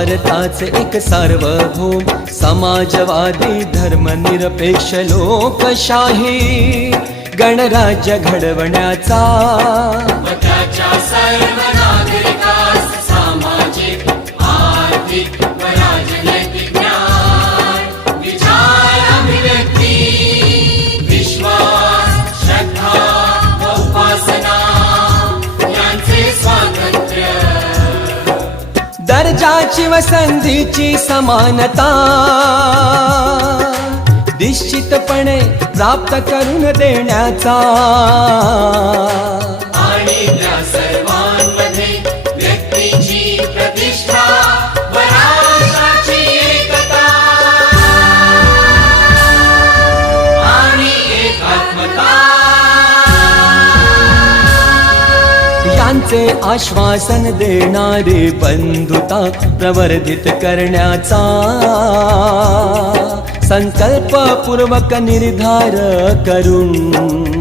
भारताचे एक सार्वभौम समाजवादी धर्मनिरपेक्ष लोकशाही गणराज्य घडवण्याचा व त्याच्या सर्व नागरिकास सामाजिक आर्थिक व राजनैतिक न्याय विचार अभिव्यक्ती विश्वास श्रद्धा व उपासना यांचे स्वातंत्र्य दर्जाची व संधीची समानता निश्चितपणे प्राप्त करून देण्याचा आणि त्या सर्वांमध्ये व्यक्तीची प्रतिष्ठा व राष्ट्राची एकता आणि एकात्मता यांचे आश्वासन देणारी बंधुता प्रवर्धित करण्याचा संकल्पपूर्वक निर्धार करून